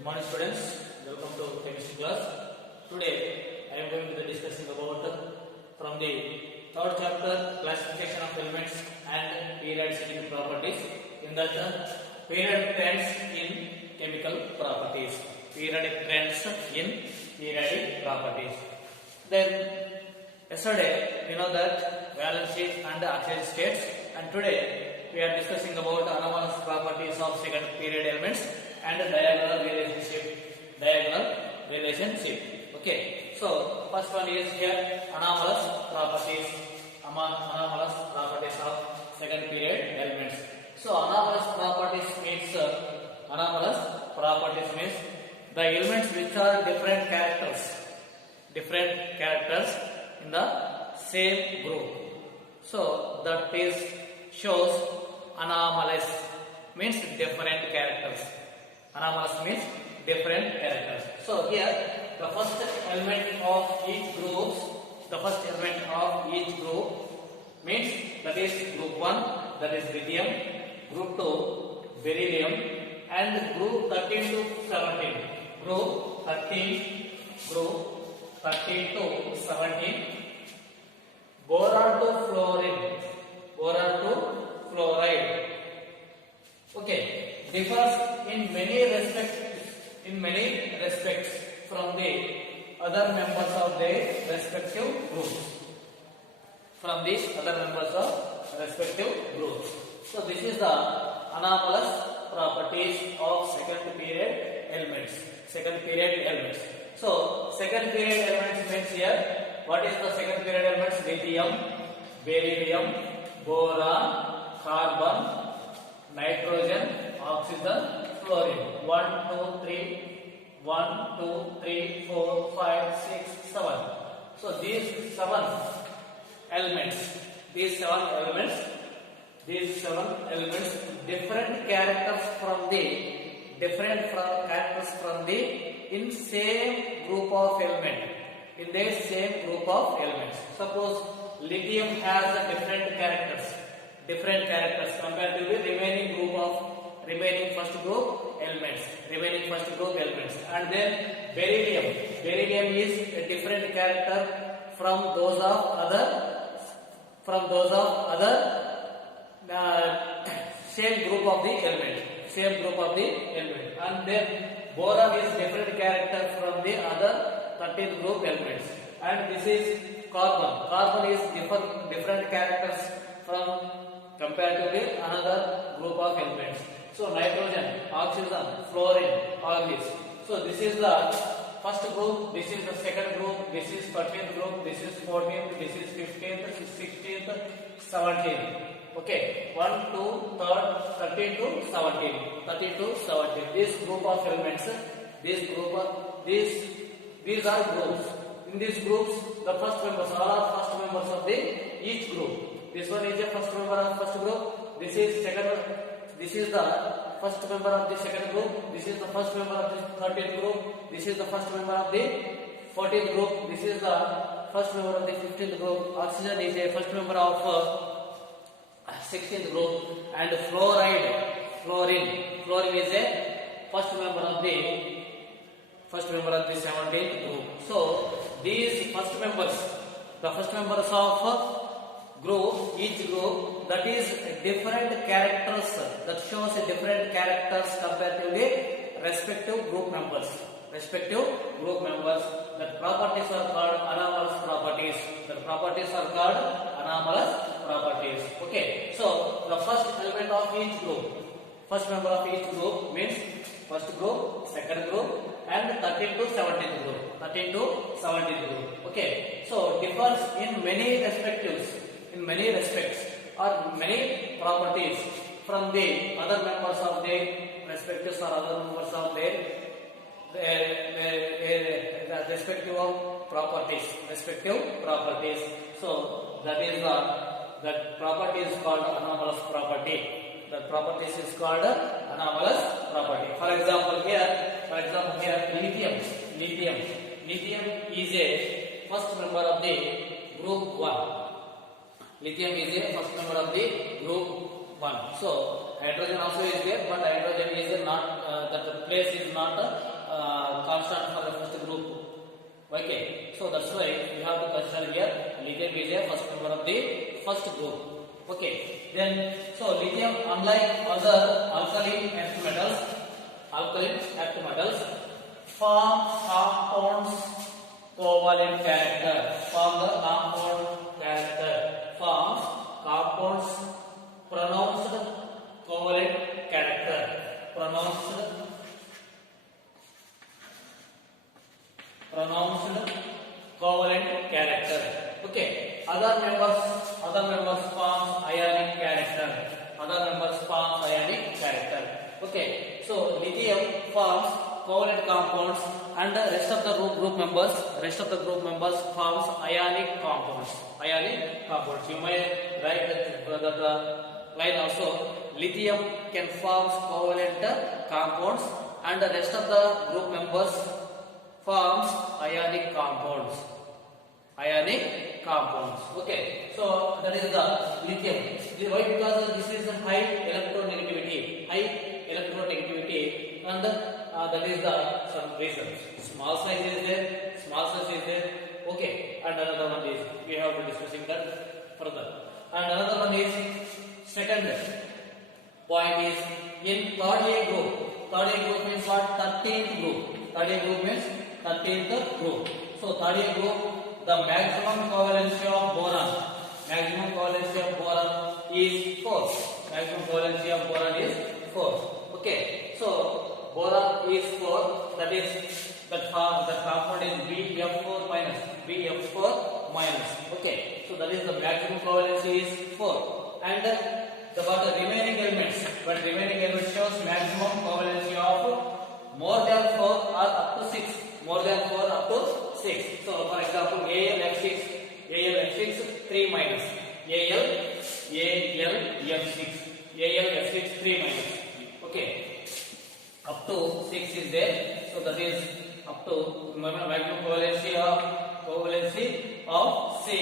Good morning students, welcome to chemistry class. Today I am going to be discussing about from the third chapter classification of elements and periodicity properties. In that periodic trends in chemical properties. Periodic trends in periodic properties. Then yesterday we know that valence states and oxidation states, and today we are discussing about anomalous properties of second period elements and diagonal relationship. Okay, so first one is here anomalous properties of second period elements. So anomalous properties means the elements which are different characters in the same group. So that is shows anomalous means different characters. Anomalous means different characters. So here the first element of each group means that is group 1, that is lithium, group 2 beryllium, and group 13 to 17. Group 13 to 17 boron to fluoride. Okay, differs in many respects from the other members of their respective groups. So this is the anomalous properties of second period elements. So second period elements means here, what is the second period elements? Lithium, beryllium, boron, carbon, nitrogen, oxygen, fluorine. 1, 2, 3, 4, 5, 6, 7. So these seven elements, different characters from the in same group of element. In the same group of elements. Suppose lithium has a different characters compared to the remaining first group elements, and then beryllium is a different character from those of other same group of the element, and then boron is different character from the other 13th group elements, and this is carbon is different characters from compared to the another group of elements. So nitrogen, oxygen, fluorine, all this. So this is the first group, this is the second group, this is 13th group, this is 14th, this is 15th, 16th, 17th. Okay, 1, 2, 13 to 17. This group of elements, these are groups. In these groups, the first members are first members of each group. This one is the first member of first group. This is the first member of the second group. This is the first member of the 13th group. This is the first member of the 14th group. This is the first member of the 15th group. Oxygen is a first member of 16th group, and fluorine is a first member of the 17th group. So these the first members of each group, that is different characters, that shows a different characters compared to the respective group members. That properties are called anomalous properties. Okay, so the first element of each group, first member of each group means first group, second group, and 13 to 17th group. Okay, so differs in many respects or many properties from the other members of their respective properties. So that property is called anomalous property. That property is called anomalous property. For example here lithium is a first member of the group 1. Lithium is a first member of the group 1. So hydrogen also is there, but hydrogen is not that place is not constant for the first group. Okay, so that's why we have to consider here lithium is a first member of the first group. Okay, then so lithium, unlike other alkaline earth metals, form compounds covalent character. Forms compounds pronounced covalent character. Pronounced covalent character. Okay. Other members forms ionic character. Okay. So lithium forms covalent compounds, and the rest of the group members forms ionic compounds. You may write that line also. Lithium can form covalent compounds, and the rest of the group members forms ionic compounds. Okay, so that is the lithium. Why? Because this is a high electronegativity, and that is the some reasons. Small size is there. Okay, and another one is we have to discussing that further. And another one is second point is in third A group. Third A group means what? 13th group. So third A group, the maximum covalency of boron is 4. Okay, so boron is 4. That compound is BF4 minus. Okay, so that is the maximum covalency is 4. And about the remaining elements, shows maximum covalency of more than 4 or up to 6. So for example, AlF6 3 minus. AlF6 3 minus. Okay, up to 6 is there. So that is up to maximum covalency of 6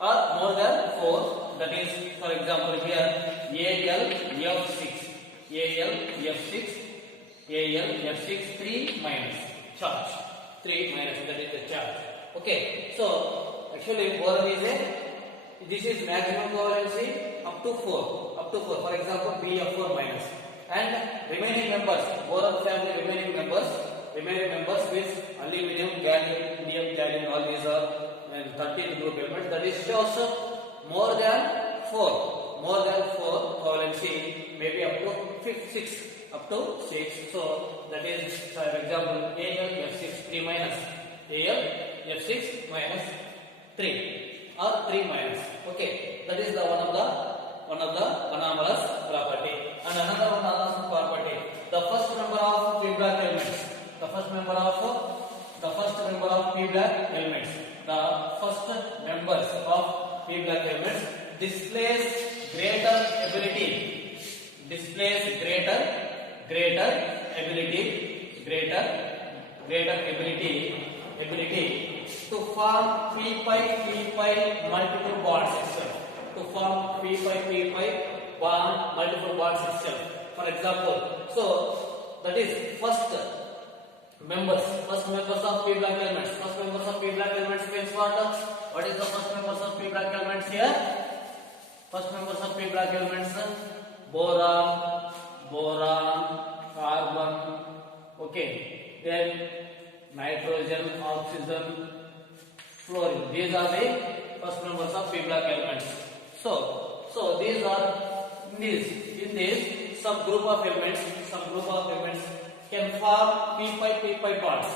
or more than 4. That is, for example, here AlF6 3 minus charge. 3 minus, that is the charge. Okay, so actually boron this is maximum covalency up to 4. For example, BF4 minus. And remaining members, boron family remaining members with aluminum, gallium, indium, gallium, all these are 13 group elements. That is shows more than 4 covalency, maybe up to 6. So that is, for example, AlF6 3 minus. AlF6 minus 3 or 3 minus. Okay, that is the one of the anomalous property. And another one anomalous property, the first member of P block elements. The first members of P block elements displays greater ability to form p-pi multiple bonds itself. Multiple bonds itself. For example, so that is first members of P block elements. Means what? What is the first members of P block elements here? First members of P block elements: boron, carbon. Okay, then nitrogen, oxygen, fluorine. These are the first members of P block elements. So these are in this subgroup of elements can form p-pi bonds,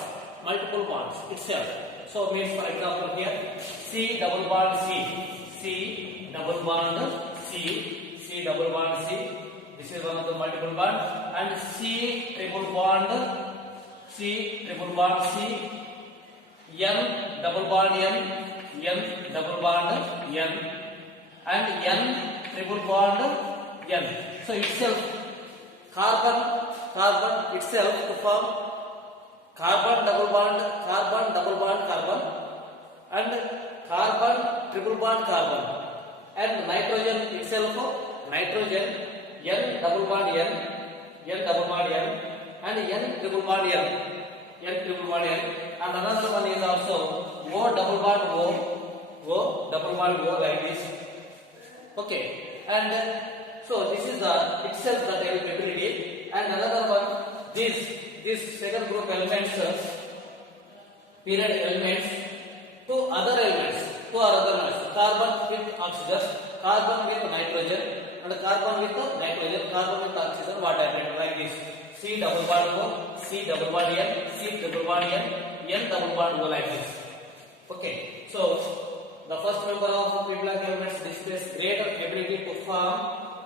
multiple bonds itself. So means, for example, here C double bond C. This is one of the multiple bond, and C triple bond C, N double bond N, and N triple bond N. So itself carbon itself to form carbon double bond carbon, and carbon triple bond carbon, and nitrogen itself nitrogen N double bond N, and N triple bond N. N triple bond N, and another one is also O double bond O double bond O like this. Okay, and so this is the itself the ability, and another one this second group elements period elements to other elements carbon with oxygen, carbon with nitrogen, and carbon with nitrogen, carbon with oxygen. What happened like this? C double bond O, C double bond N, C double bond N, N double bond O like this. Okay, so the first member of p block elements displays greater ability to form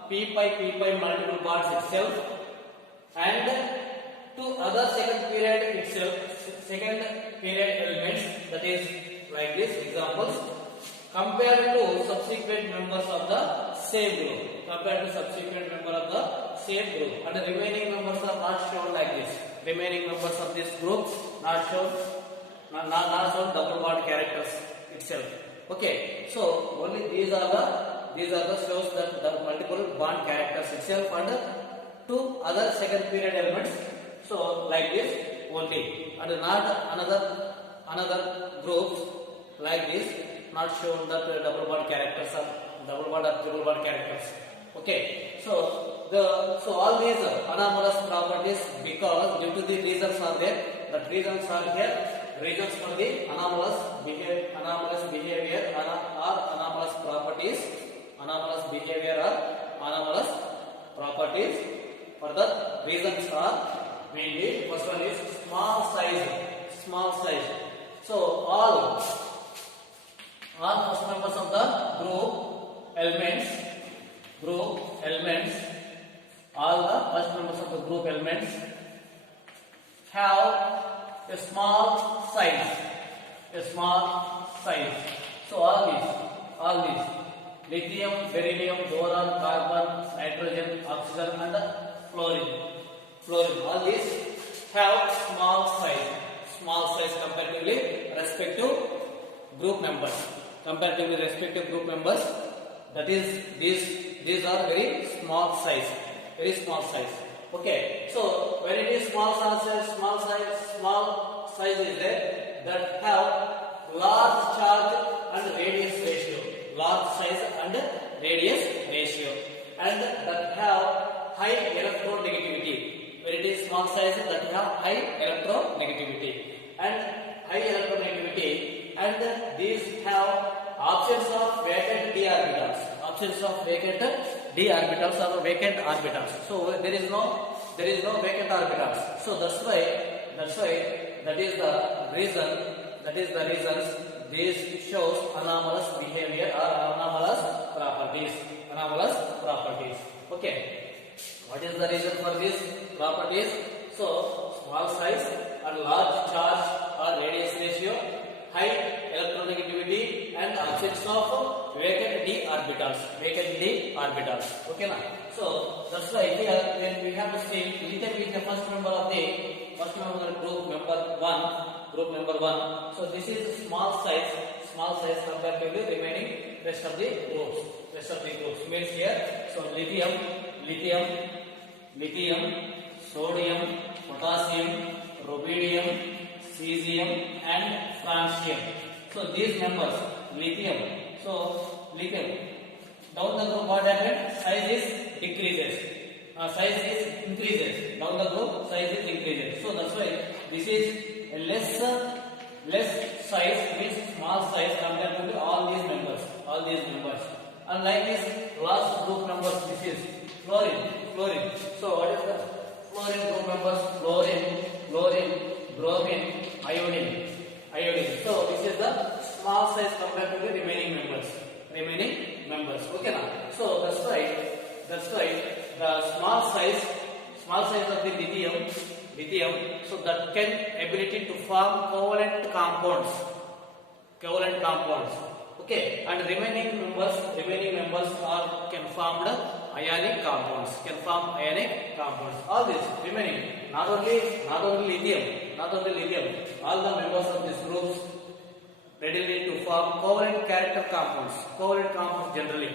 p pi multiple bonds itself and to other second period elements, that is like this. Examples compared to subsequent members of the same group, and the remaining members are not shown like this. Remaining members of this group not shown double bond characters itself. Okay, so only these are the shows that the multiple bond characters itself and two other second period elements. So like this only, and not another groups like this not shown that double bond characters or double bond or triple bond characters. Okay, so all these anomalous properties, because due to the reasons are there, that reasons are here. Reasons for the anomalous behavior or anomalous properties, for the reasons are mainly first one is small size. So all first members of the group elements, all the first members of the group elements have a small size. So all these lithium, beryllium, boron, carbon, nitrogen, oxygen, and fluorine. All these have small size comparatively respective group members. That is, these are very small size. Okay, so when it is small size is there, that have large charge and radius ratio, and that have high electronegativity. When it is small size, that have high electronegativity, and these have options of vacant d orbitals or vacant orbitals. So there is no vacant orbitals. So that's why that is the reasons this shows anomalous behavior or anomalous properties. Okay, what is the reason for these properties? So small size and large charge or radius ratio, high electronegativity, and absence of vacant d orbitals. Okay, na? So that's why here then we have to see lithium is the first member of the group member one. So this is small size compared to the remaining rest of the groups. Means here, so lithium, sodium, potassium, rubidium, cesium, and francium. So these members, lithium, down the group what happened? Size increases. Down the group, size is increases. So that's why this is a less size, means small size compared to all these members. And like this last group members, this is fluorine. So what is the fluorine group members? Fluorine, bromine, iodine. So this is the small size compared to the remaining members. Okay, now. So that's why the small size of the lithium, so that can ability to form covalent compounds. Okay, and remaining members are can form ionic compounds. All this remaining, not only lithium, all the members of these groups readily to form covalent compounds generally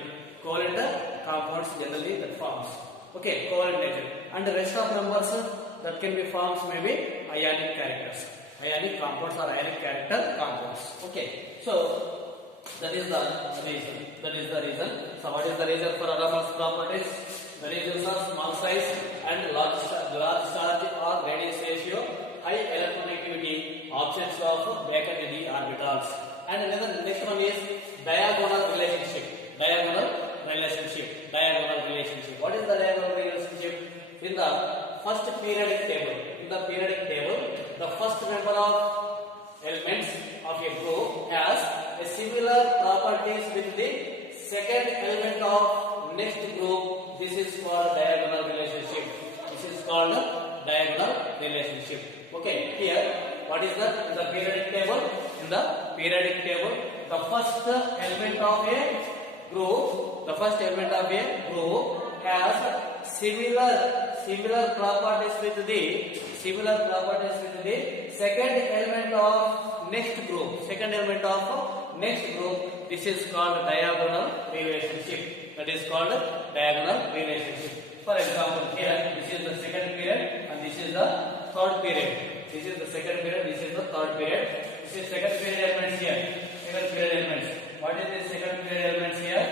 that forms. Okay, covalent nature, and the rest of members that can be forms maybe ionic characters, ionic compounds or ionic character compounds. Okay, so that is the reason. That is the reason. So what is the reason for aromas properties? The reasons are small size and large charge or radius ratio, high electronegativity, absence of Baker-Eddy orbitals. And another next one is diagonal relationship. Diagonal relationship. Diagonal relationship. What is the diagonal relationship? In the first periodic table. In the periodic table, the first member of elements of a group has a similar properties with the second element of next group. This is called diagonal relationship. This is called diagonal relationship. Okay, here what is that? In the periodic table, in the periodic table, the first element of a group, the first element of a group has similar properties with the second element of next group. Second element of next group. This is called diagonal relationship. That is called diagonal relationship. For example, here this is the second period and this is the third period. This is the second period. This is the third period. This is second period elements here. Second period elements. What is the second period elements here?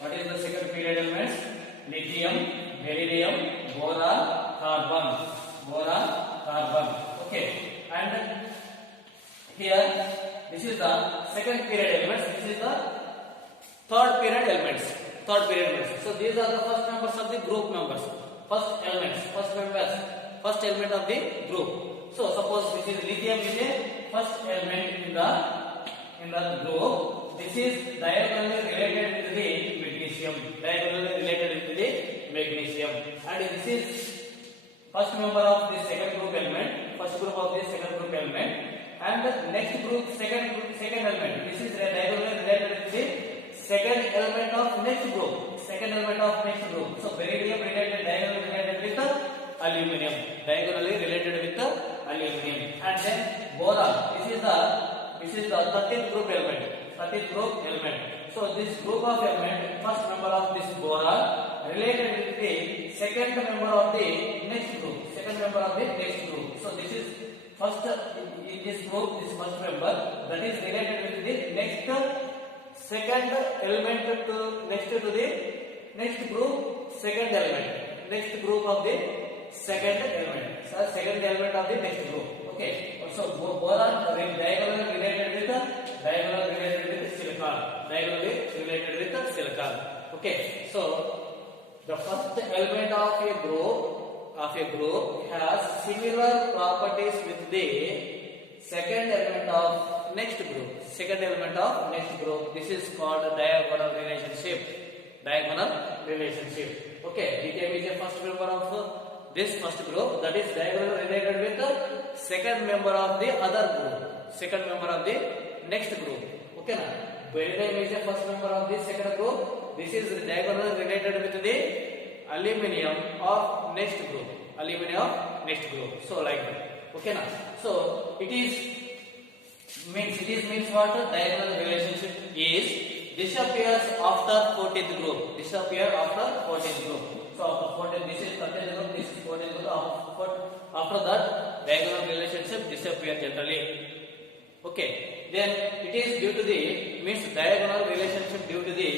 What is the second period elements? Lithium, beryllium, boron, carbon. Boron, carbon. Okay. And here this is the second period elements. This is the third period elements. Third period elements. So these are the first members of the group members. First elements. First members. First element of the group. So suppose this is lithium is a first element in the group. This is diagonally related to the magnesium. Diagonally related to the magnesium. And this is first member of the second group element. First group of the second group element. And the next group, second element. This is diagonally related to the second element of next group. Second element of next group. So beryllium diagonally related with the aluminum. Diagonally related with the aluminum. And then boron. This is the 13th group element. 13th group element. So this group of element, first member of this boron related with the second member of the next group. Second member of the next group. So this is first in this group, this first member that is related with the next second element to next to the next group, second element. Next group of the second element. So second element of the next group. Okay. So boron diagonally related with silicon. Diagonally related with the silicon. Okay. So the first element of a group has similar properties with the second element of next group. Second element of next group. This is called diagonal relationship. Diagonal relationship. Okay. Lithium is a first member of this first group, that is diagonally related with the second member of the other group. Second member of the next group. Okay na? Beryllium is the first member of the second group. This is diagonally related with the aluminum of next group. Aluminum of next group. So like that. Okay na? So it means what? Diagonal relationship is disappears after 14th group. Disappear after 14th group. So after 14th, this is 13th group, this is 14th group. After that, diagonal relationship disappear generally. Okay. Then it is due to the diagonal relationship due to the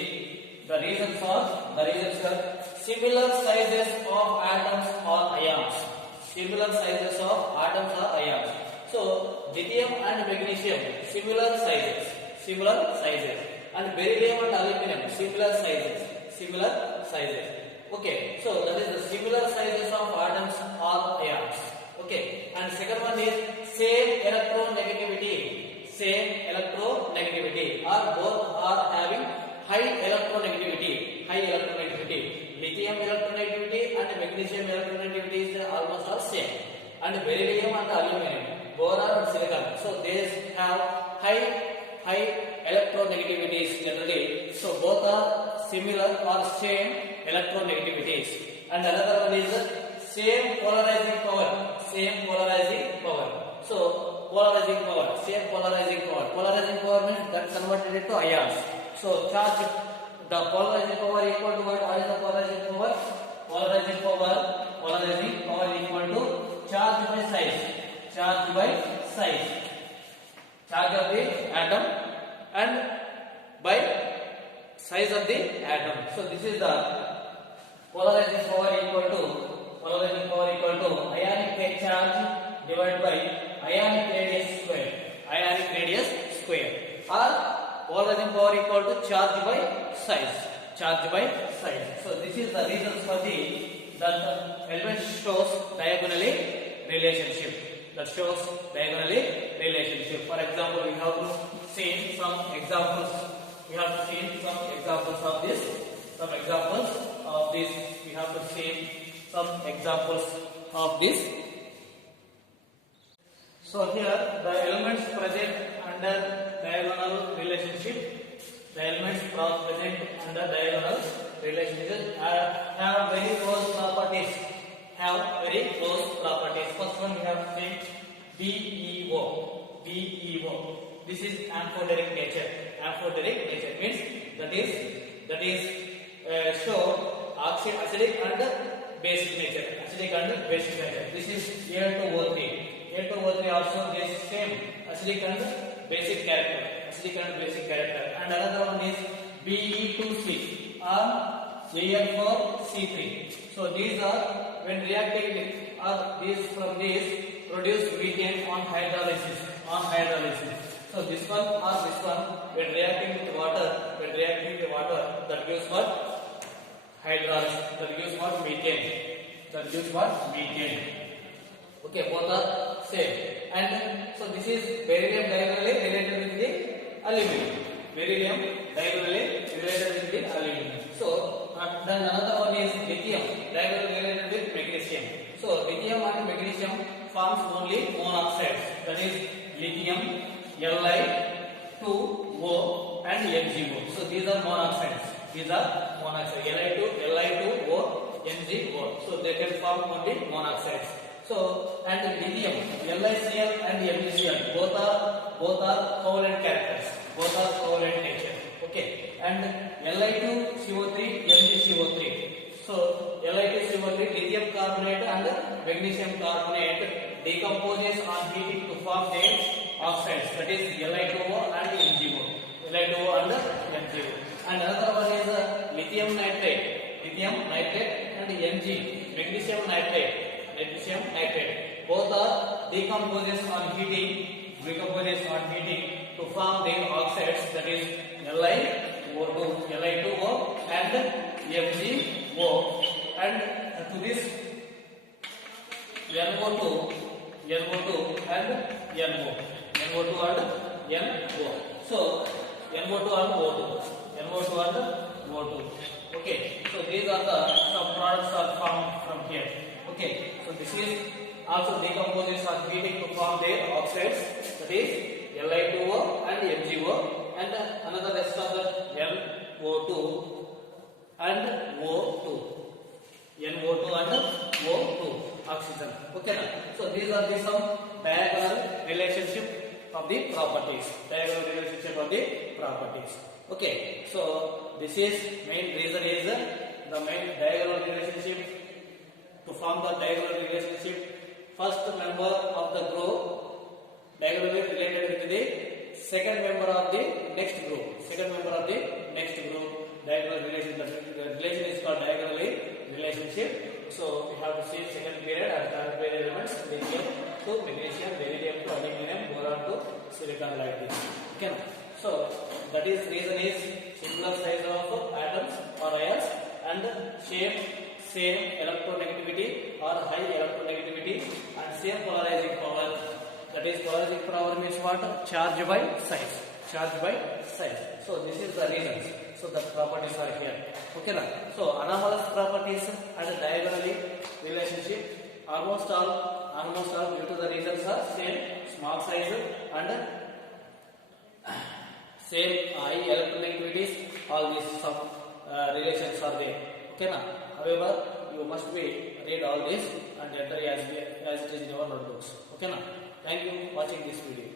reasons are similar sizes of atoms or ions. Similar sizes of atoms or ions. So lithium and magnesium similar sizes, and beryllium and aluminum similar sizes. Okay, so that is the similar sizes of atoms or ions. Okay, and second one is same electronegativity, or both are having high electronegativity. Lithium electronegativity and magnesium electronegativity is almost all same, and beryllium and aluminum, boron and silicon. So they have high electronegativities generally. So both are similar or same electronegativities. And another one is same polarizing power. So polarizing power, same polarizing power. Polarizing power means that converted into ions. So charge, the polarizing power equal to what? What is the polarizing power? Polarizing power equal to charge by size, charge by size, charge of the atom and by size of the atom. So this is the polarizing power equal to ionic charge divided by ionic radius square, ionic radius square, or polarizing power equal to charge by size, charge by size. So this is the reasons for that element shows diagonally relationship, that shows diagonally relationship. For example, we have seen some examples, we have seen some examples of this, we have to see some examples of this. So here the elements present under diagonal relationship, the elements present under diagonal relationship have very close properties, First one we have seen DEO. This is amphoteric nature. Amphoteric nature means that is show acidic and basic nature. This is A2O3. A2O3 also this same acidic and basic character. And another one is Be2C or Al4C3. So these are when reacting with these from these produce methane on hydrolysis. So this one when reacting with water, that gives what? Hydrolysis. That gives what? Methane. Okay, both are same. And so this is beryllium diagonally related with the aluminum. So then another one is lithium diagonally related with magnesium. So lithium and magnesium forms only monoxides. That is lithium, Li2O and MgO. So these are monoxides. Li2O, MgO. So they can form only monoxides. So and lithium, LiCl and MgCl both are covalent characters. Both are covalent nature. Okay. And Li2CO3, MgCO3. So Li2CO3 lithium carbonate and magnesium carbonate decomposes on heating to form their oxides. That is Li2O and MgO. And another one is lithium nitrate and Mg, magnesium nitrate. Both are decomposes on heating to form their oxides. That is Li2O and MgO. And to this NO2 and NO. So NO2 and O2. Okay. So these are the some products are formed from here. Okay. So this is also decomposes on heating to form their oxides. That is Li2O and MgO. And another rest of the NO2 and O2. Oxygen. Okay now. So these are the some diagonal relationship of the properties. Okay. So this is main reason is the main diagonal relationship. To form the diagonal relationship, first member of the group diagonally related with the second member of the next group. Diagonal relation. The relation is called diagonally relationship. So we have to see second period and third period elements: lithium to magnesium, beryllium to aluminum, boron to silicon, like this. Okay. So that is reason is similar size of atoms or ions and same electronegativity or high electronegativity and same polarizing power. That is polarizing power means what? Charge by size. So this is the reasons. So the properties are here. Okay now. So anomalous properties and diagonally relationship almost all due to the reasons are same small size and same high electronegativities. All these some relations are there. Okay now. However, you must be read all this and enter as it is in our notebooks. Okay now. Thank you for watching this video.